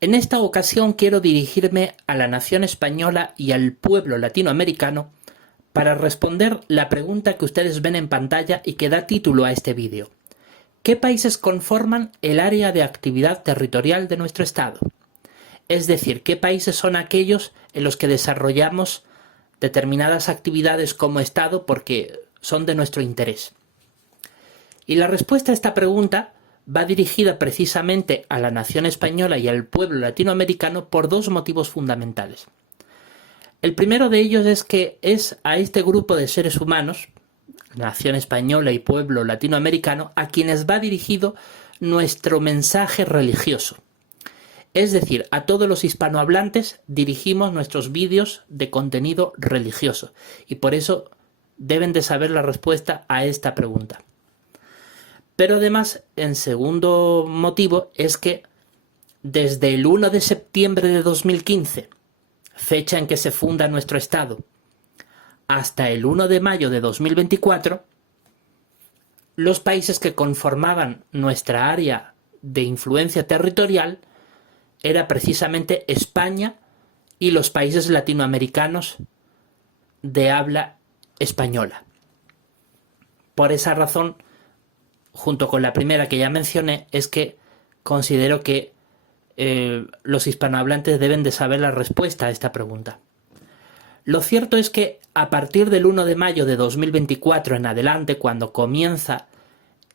En esta ocasión quiero dirigirme a la nación española y al pueblo latinoamericano para responder la pregunta que ustedes ven en pantalla y que da título a este vídeo. ¿Qué países conforman el área de actividad territorial de nuestro Estado? Es decir, ¿qué países son aquellos en los que desarrollamos determinadas actividades como Estado porque son de nuestro interés? Y la respuesta a esta pregunta va dirigida precisamente a la nación española y al pueblo latinoamericano por dos motivos fundamentales. El primero de ellos es que es a este grupo de seres humanos, nación española y pueblo latinoamericano, a quienes va dirigido nuestro mensaje religioso. Es decir, a todos los hispanohablantes dirigimos nuestros vídeos de contenido religioso y por eso deben de saber la respuesta a esta pregunta. Pero además, en segundo motivo, es que desde el 1 de septiembre de 2015, fecha en que se funda nuestro Estado, hasta el 1 de mayo de 2024, los países que conformaban nuestra área de influencia territorial era precisamente España y los países latinoamericanos de habla española. Por esa razón, junto con la primera que ya mencioné, es que considero que los hispanohablantes deben de saber la respuesta a esta pregunta. Lo cierto es que a partir del 1 de mayo de 2024 en adelante, cuando comienza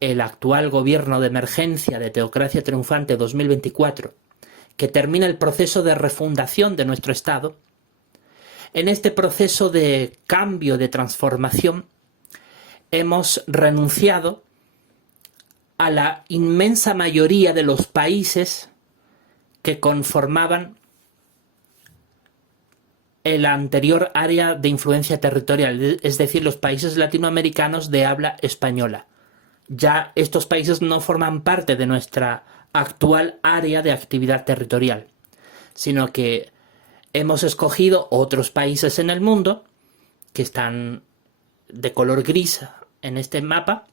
el actual gobierno de emergencia de Teocracia Triunfante 2024, que termina el proceso de refundación de nuestro Estado, en este proceso de cambio, de transformación, hemos renunciado a la inmensa mayoría de los países que conformaban el anterior área de influencia territorial, es decir, los países latinoamericanos de habla española. Ya estos países no forman parte de nuestra actual área de actividad territorial, sino que hemos escogido otros países en el mundo que están de color gris en este mapa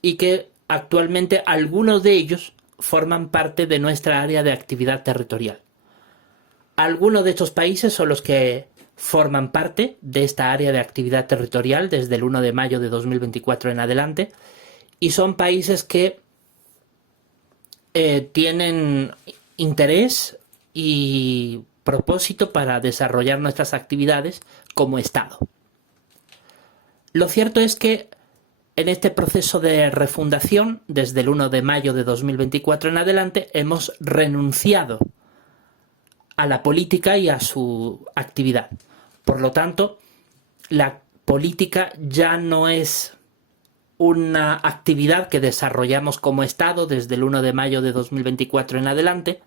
y que actualmente algunos de ellos forman parte de nuestra área de actividad territorial. Algunos de estos países son los que forman parte de esta área de actividad territorial desde el 1 de mayo de 2024 en adelante y son países que tienen interés y propósito para desarrollar nuestras actividades como Estado. Lo cierto es que en este proceso de refundación, desde el 1 de mayo de 2024 en adelante, hemos renunciado a la política y a su actividad. Por lo tanto, la política ya no es una actividad que desarrollamos como Estado desde el 1 de mayo de 2024 en adelante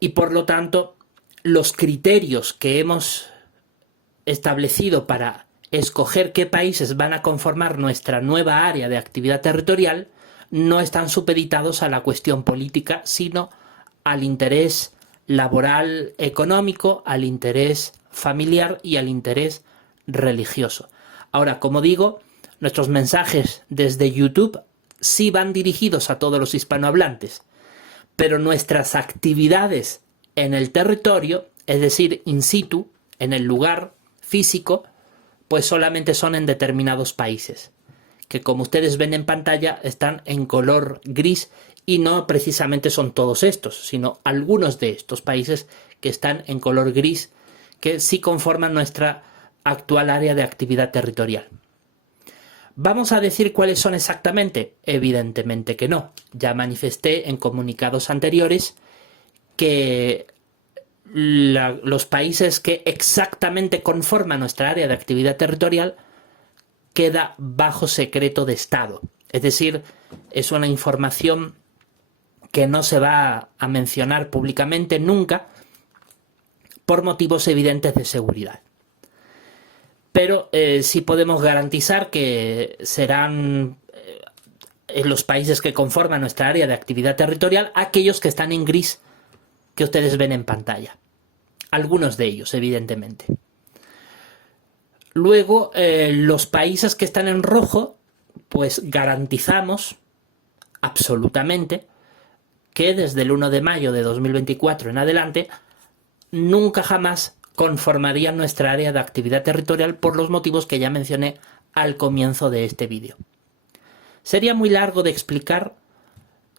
y por lo tanto los criterios que hemos establecido para escoger qué países van a conformar nuestra nueva área de actividad territorial no están supeditados a la cuestión política, sino al interés laboral, económico, al interés familiar y al interés religioso. Ahora, como digo, nuestros mensajes desde YouTube sí van dirigidos a todos los hispanohablantes, pero nuestras actividades en el territorio, es decir, in situ, en el lugar físico, pues solamente son en determinados países, que como ustedes ven en pantalla están en color gris y no precisamente son todos estos, sino algunos de estos países que están en color gris, que sí conforman nuestra actual área de actividad territorial. ¿Vamos a decir cuáles son exactamente? Evidentemente que no. Ya manifesté en comunicados anteriores que los países que exactamente conforman nuestra área de actividad territorial queda bajo secreto de Estado. Es decir, es una información que no se va a mencionar públicamente nunca por motivos evidentes de seguridad. Pero sí podemos garantizar que serán en los países que conforman nuestra área de actividad territorial aquellos que están en gris que ustedes ven en pantalla. Algunos de ellos, evidentemente. Luego, los países que están en rojo, pues garantizamos absolutamente que desde el 1 de mayo de 2024 en adelante nunca jamás conformarían nuestra área de actividad territorial por los motivos que ya mencioné al comienzo de este vídeo. Sería muy largo de explicar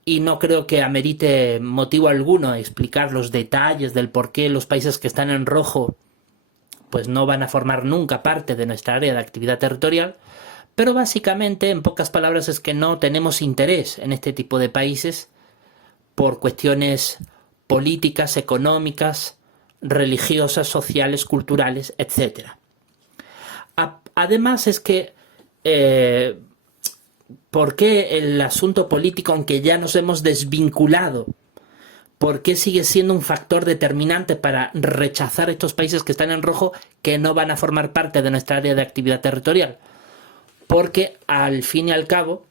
y no creo que amerite motivo alguno explicar los detalles del por qué los países que están en rojo pues no van a formar nunca parte de nuestra área de actividad territorial, pero básicamente, en pocas palabras, es que no tenemos interés en este tipo de países por cuestiones políticas, económicas, religiosas, sociales, culturales, etc. Además es que ¿por qué el asunto político, aunque ya nos hemos desvinculado, por qué sigue siendo un factor determinante para rechazar estos países que están en rojo, que no van a formar parte de nuestra área de actividad territorial? Porque al fin y al cabo,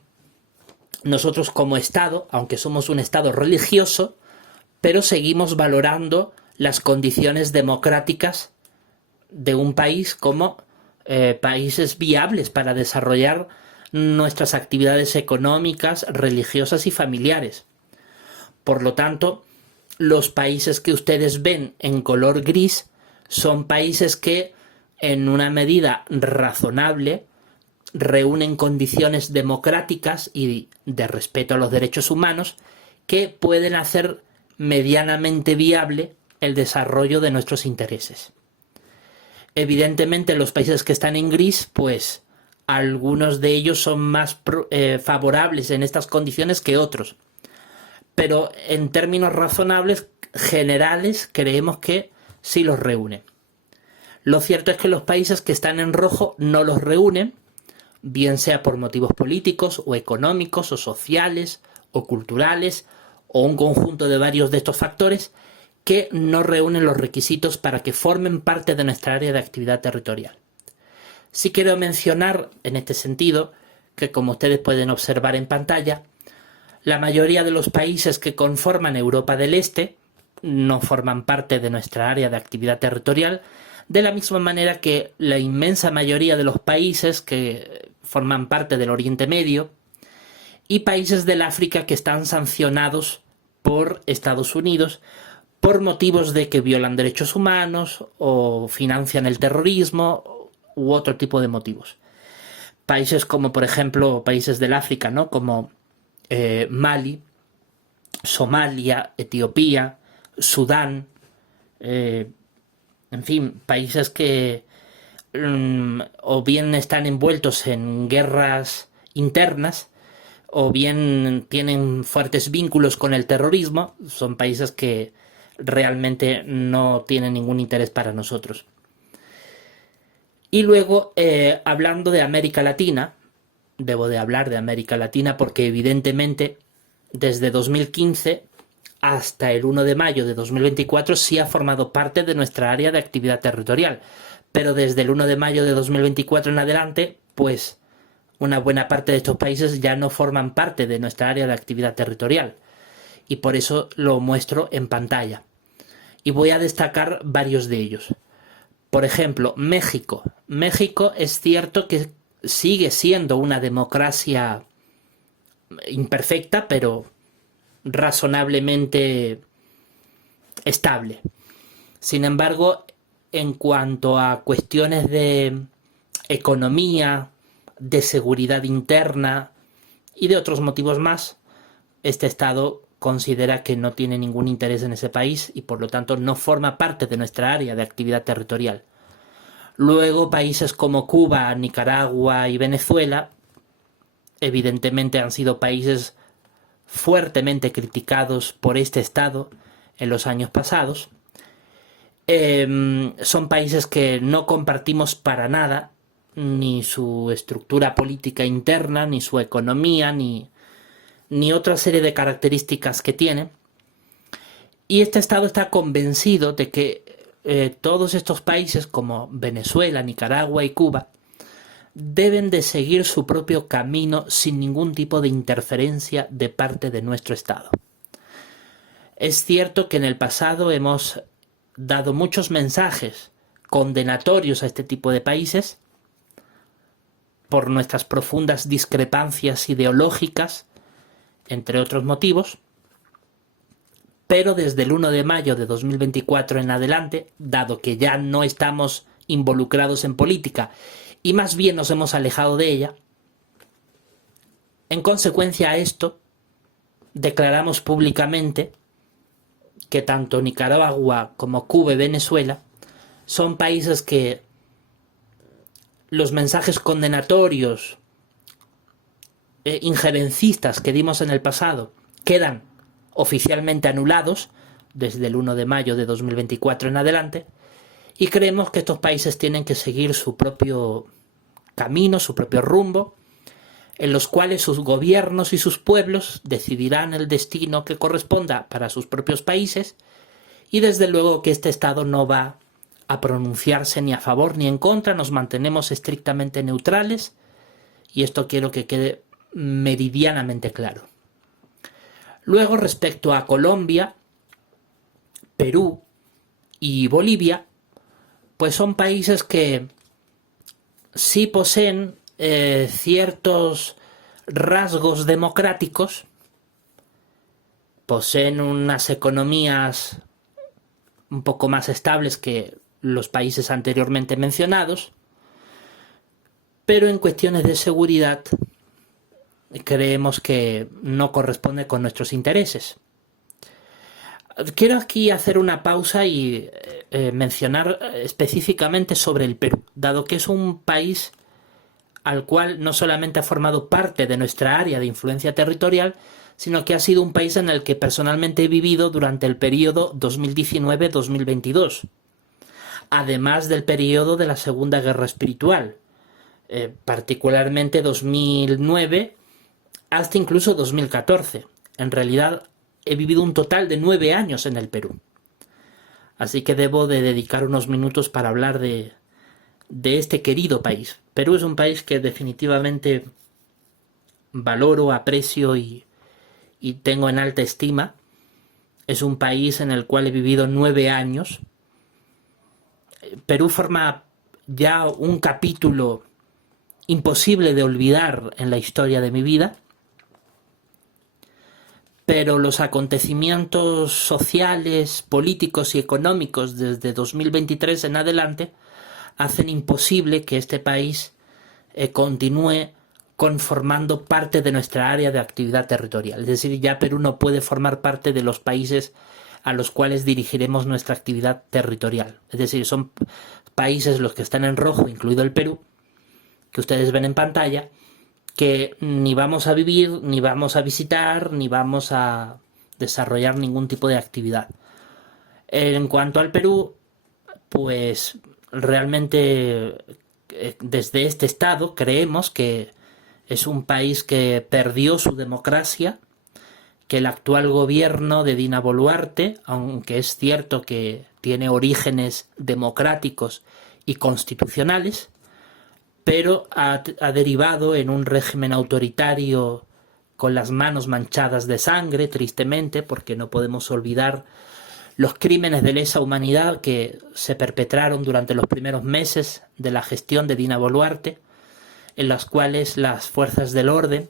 nosotros como Estado, aunque somos un Estado religioso, pero seguimos valorando las condiciones democráticas de un país como países viables para desarrollar nuestras actividades económicas, religiosas y familiares. Por lo tanto, los países que ustedes ven en color gris son países que, en una medida razonable, reúnen condiciones democráticas y de respeto a los derechos humanos que pueden hacer medianamente viable el desarrollo de nuestros intereses. Evidentemente, los países que están en gris, pues algunos de ellos son más favorables en estas condiciones que otros. Pero en términos razonables, generales, creemos que sí los reúne. Lo cierto es que los países que están en rojo no los reúnen, bien sea por motivos políticos o económicos o sociales o culturales o un conjunto de varios de estos factores que no reúnen los requisitos para que formen parte de nuestra área de actividad territorial. Sí quiero mencionar en este sentido que, como ustedes pueden observar en pantalla, la mayoría de los países que conforman Europa del Este no forman parte de nuestra área de actividad territorial, de la misma manera que la inmensa mayoría de los países que forman parte del Oriente Medio y países del África que están sancionados por Estados Unidos por motivos de que violan derechos humanos o financian el terrorismo u otro tipo de motivos. Países como, por ejemplo, países del África, ¿no? Como Mali, Somalia, Etiopía, Sudán, en fin, países que o bien están envueltos en guerras internas o bien tienen fuertes vínculos con el terrorismo. Son países que realmente no tienen ningún interés para nosotros. Y luego, hablando de América Latina, debo de hablar de América Latina porque evidentemente desde 2015 hasta el 1 de mayo de 2024 sí ha formado parte de nuestra área de actividad territorial. Pero desde el 1 de mayo de 2024 en adelante, pues una buena parte de estos países ya no forman parte de nuestra área de actividad territorial. Y por eso lo muestro en pantalla. Y voy a destacar varios de ellos. Por ejemplo, México. México es cierto que sigue siendo una democracia imperfecta, pero razonablemente estable. Sin embargo, en cuanto a cuestiones de economía, de seguridad interna y de otros motivos más, este Estado considera que no tiene ningún interés en ese país y por lo tanto no forma parte de nuestra área de actividad territorial. Luego, países como Cuba, Nicaragua y Venezuela, evidentemente han sido países fuertemente criticados por este Estado en los años pasados. Son países que no compartimos para nada ni su estructura política interna, ni su economía, ni otra serie de características que tienen. Y este Estado está convencido de que todos estos países como Venezuela, Nicaragua y Cuba deben de seguir su propio camino sin ningún tipo de interferencia de parte de nuestro Estado. Es cierto que en el pasado hemos dado muchos mensajes condenatorios a este tipo de países por nuestras profundas discrepancias ideológicas, entre otros motivos, pero desde el 1 de mayo de 2024 en adelante, dado que ya no estamos involucrados en política y más bien nos hemos alejado de ella, en consecuencia a esto, declaramos públicamente que tanto Nicaragua como Cuba y Venezuela son países que los mensajes condenatorios, injerencistas que dimos en el pasado quedan oficialmente anulados desde el 1 de mayo de 2024 en adelante, y creemos que estos países tienen que seguir su propio camino, su propio rumbo, en los cuales sus gobiernos y sus pueblos decidirán el destino que corresponda para sus propios países, y desde luego que este Estado no va a pronunciarse ni a favor ni en contra, nos mantenemos estrictamente neutrales, y esto quiero que quede meridianamente claro. Luego, respecto a Colombia, Perú y Bolivia, pues son países que sí poseen ciertos rasgos democráticos, poseen unas economías un poco más estables que los países anteriormente mencionados, pero en cuestiones de seguridad creemos que no corresponde con nuestros intereses. Quiero aquí hacer una pausa y mencionar específicamente sobre el Perú, dado que es un país al cual no solamente ha formado parte de nuestra área de influencia territorial, sino que ha sido un país en el que personalmente he vivido durante el periodo 2019-2022, además del periodo de la Segunda Guerra Espiritual, particularmente 2009 hasta incluso 2014. En realidad he vivido un total de 9 años en el Perú. Así que debo de dedicar unos minutos para hablar de este querido país. Perú es un país que definitivamente valoro, aprecio y tengo en alta estima. Es un país en el cual he vivido 9 años. Perú forma ya un capítulo imposible de olvidar en la historia de mi vida, pero los acontecimientos sociales, políticos y económicos desde 2023 en adelante hacen imposible que este país continúe conformando parte de nuestra área de actividad territorial. Es decir, ya Perú no puede formar parte de los países a los cuales dirigiremos nuestra actividad territorial. Es decir, son países los que están en rojo, incluido el Perú, que ustedes ven en pantalla, que ni vamos a vivir, ni vamos a visitar, ni vamos a desarrollar ningún tipo de actividad. En cuanto al Perú, pues realmente desde este estado creemos que es un país que perdió su democracia, que el actual gobierno de Dina Boluarte, aunque es cierto que tiene orígenes democráticos y constitucionales, pero ha derivado en un régimen autoritario con las manos manchadas de sangre, tristemente, porque no podemos olvidar los crímenes de lesa humanidad que se perpetraron durante los primeros meses de la gestión de Dina Boluarte, en las cuales las fuerzas del orden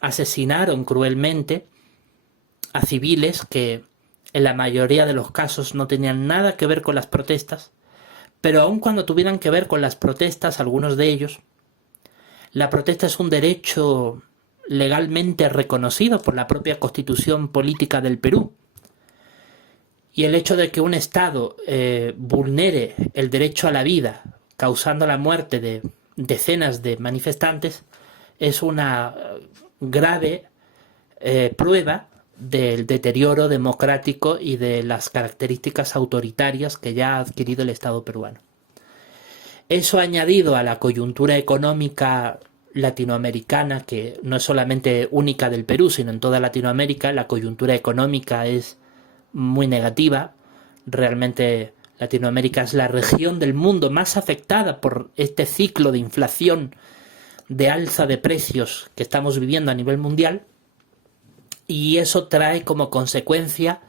asesinaron cruelmente a civiles que en la mayoría de los casos no tenían nada que ver con las protestas, pero aun cuando tuvieran que ver con las protestas, algunos de ellos, la protesta es un derecho legalmente reconocido por la propia Constitución Política del Perú. Y el hecho de que un Estado vulnere el derecho a la vida, causando la muerte de decenas de manifestantes, es una grave prueba del deterioro democrático y de las características autoritarias que ya ha adquirido el Estado peruano. Eso añadido a la coyuntura económica latinoamericana, que no es solamente única del Perú, sino en toda Latinoamérica, la coyuntura económica es muy negativa. Realmente Latinoamérica es la región del mundo más afectada por este ciclo de inflación, de alza de precios que estamos viviendo a nivel mundial, y eso trae como consecuencia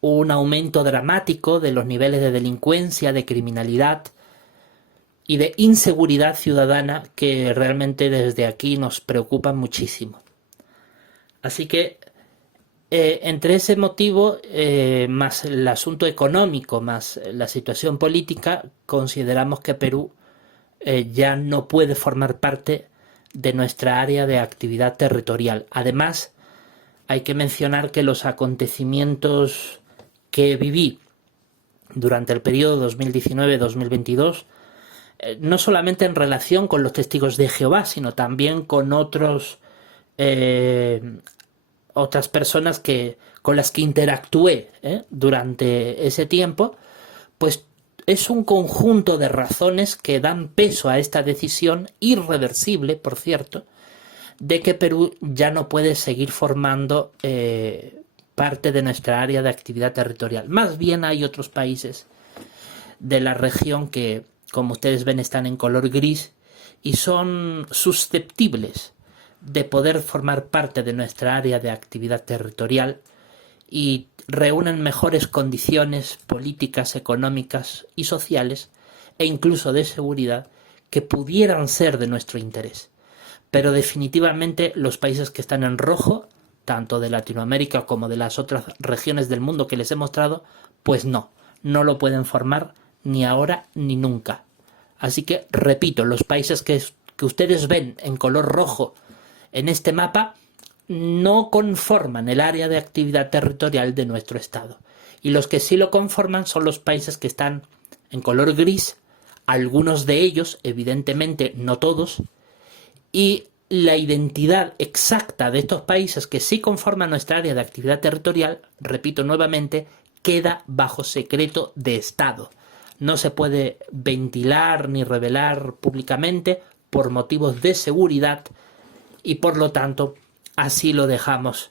un aumento dramático de los niveles de delincuencia, de criminalidad y de inseguridad ciudadana que realmente desde aquí nos preocupan muchísimo. Así que Entre ese motivo, más el asunto económico, más la situación política, consideramos que Perú ya no puede formar parte de nuestra área de actividad territorial. Además, hay que mencionar que los acontecimientos que viví durante el periodo 2019-2022, no solamente en relación con los testigos de Jehová, sino también con otras personas con las que interactué durante ese tiempo, pues es un conjunto de razones que dan peso a esta decisión irreversible, por cierto, de que Perú ya no puede seguir formando parte de nuestra área de actividad territorial. Más bien hay otros países de la región que, como ustedes ven, están en color gris y son susceptibles de poder formar parte de nuestra área de actividad territorial y reúnen mejores condiciones políticas, económicas y sociales e incluso de seguridad que pudieran ser de nuestro interés. Pero definitivamente los países que están en rojo, tanto de Latinoamérica como de las otras regiones del mundo que les he mostrado, pues no lo pueden formar ni ahora ni nunca. Así que, repito, los países que ustedes ven en color rojo en este mapa no conforman el área de actividad territorial de nuestro estado. Y los que sí lo conforman son los países que están en color gris, algunos de ellos, evidentemente no todos, y la identidad exacta de estos países que sí conforman nuestra área de actividad territorial, repito nuevamente, queda bajo secreto de Estado. No se puede ventilar ni revelar públicamente por motivos de seguridad y por lo tanto así lo dejamos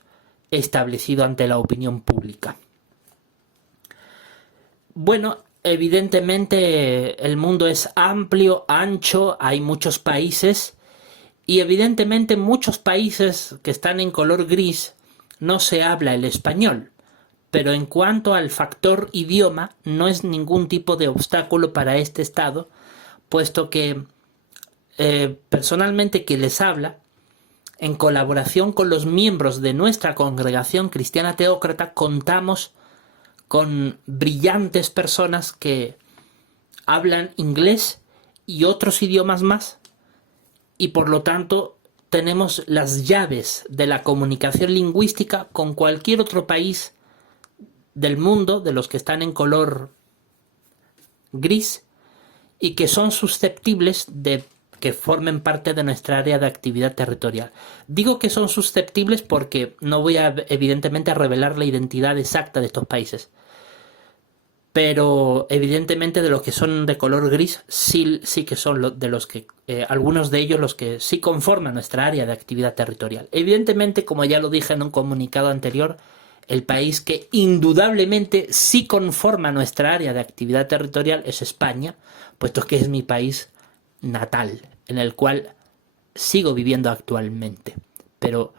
establecido ante la opinión pública. Bueno, evidentemente el mundo es amplio, ancho, hay muchos países y evidentemente en muchos países que están en color gris no se habla el español. Pero en cuanto al factor idioma, no es ningún tipo de obstáculo para este estado, puesto que personalmente que les habla, en colaboración con los miembros de nuestra congregación cristiana teócrata, contamos con brillantes personas que hablan inglés y otros idiomas más, y por lo tanto tenemos las llaves de la comunicación lingüística con cualquier otro país del mundo, de los que están en color gris y que son susceptibles de que formen parte de nuestra área de actividad territorial. Digo que son susceptibles porque no voy evidentemente a revelar la identidad exacta de estos países, pero evidentemente de los que son de color gris sí que son de los que algunos de ellos los que sí conforman nuestra área de actividad territorial. Evidentemente, como ya lo dije en un comunicado anterior, el país que indudablemente sí conforma nuestra área de actividad territorial es España, puesto que es mi país natal, en el cual sigo viviendo actualmente. Pero,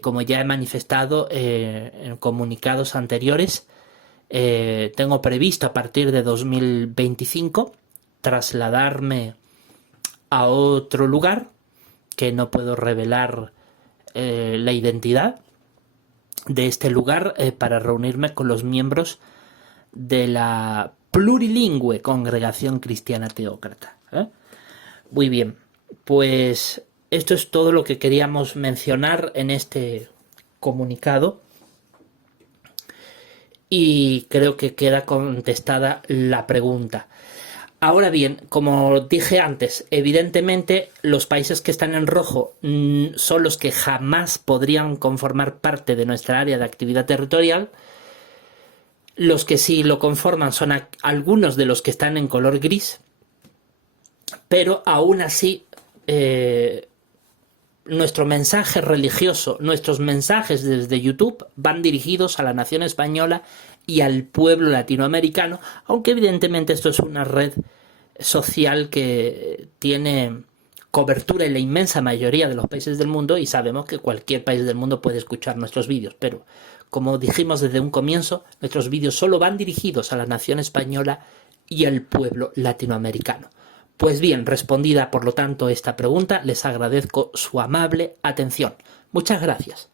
como ya he manifestado en comunicados anteriores, tengo previsto a partir de 2025 trasladarme a otro lugar, que no puedo revelar la identidad de este lugar, para reunirme con los miembros de la plurilingüe Congregación Cristiana Teócrata. Muy bien, pues esto es todo lo que queríamos mencionar en este comunicado y creo que queda contestada la pregunta. Ahora bien, como dije antes, evidentemente los países que están en rojo son los que jamás podrían conformar parte de nuestra área de actividad territorial. Los que sí lo conforman son algunos de los que están en color gris, pero aún así nuestro mensaje religioso, nuestros mensajes desde YouTube van dirigidos a la nación española y al pueblo latinoamericano, aunque evidentemente esto es una red social que tiene cobertura en la inmensa mayoría de los países del mundo y sabemos que cualquier país del mundo puede escuchar nuestros vídeos, pero como dijimos desde un comienzo, nuestros vídeos solo van dirigidos a la nación española y al pueblo latinoamericano. Pues bien, respondida por lo tanto esta pregunta, les agradezco su amable atención. Muchas gracias.